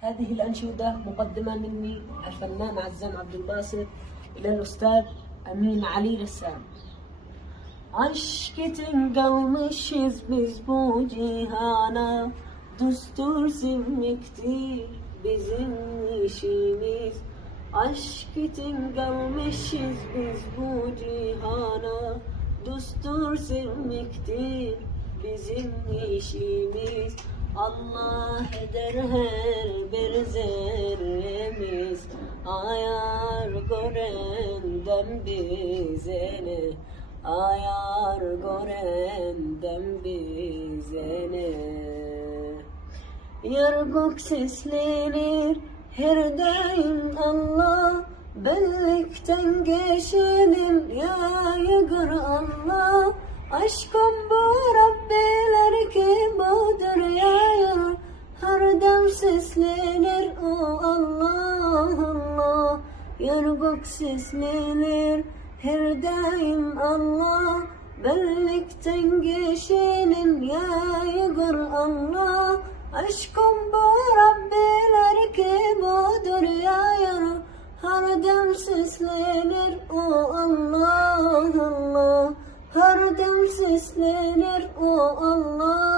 هذه الأنشودة مقدمة مني الفنان عزام عبد الباسط إلى الأستاذ أمين علي رسام. Aşkın kalmışız biz bu cihana, düstur sevmektir bizim işimiz. Aşkın kalmışız biz bu cihana, düstur sevmektir bizim işimiz. Allah eder her bir zerremiz, ayar görenden bize ne, ayar görenden bize ne. Yer gök seslenir her daim Allah, benlikten geçelim ya yıgır Allah. Aşkım bu Rabbiler ki budur ya, her dem seslenir o Allah Allah. Yer gök seslenir her daim Allah, benlikten geçenin ya yıgır Allah. Aşkım bu Rabbiler ki budur ya, her dem seslenir o Allah Allah. Her dem seslenir o Allah.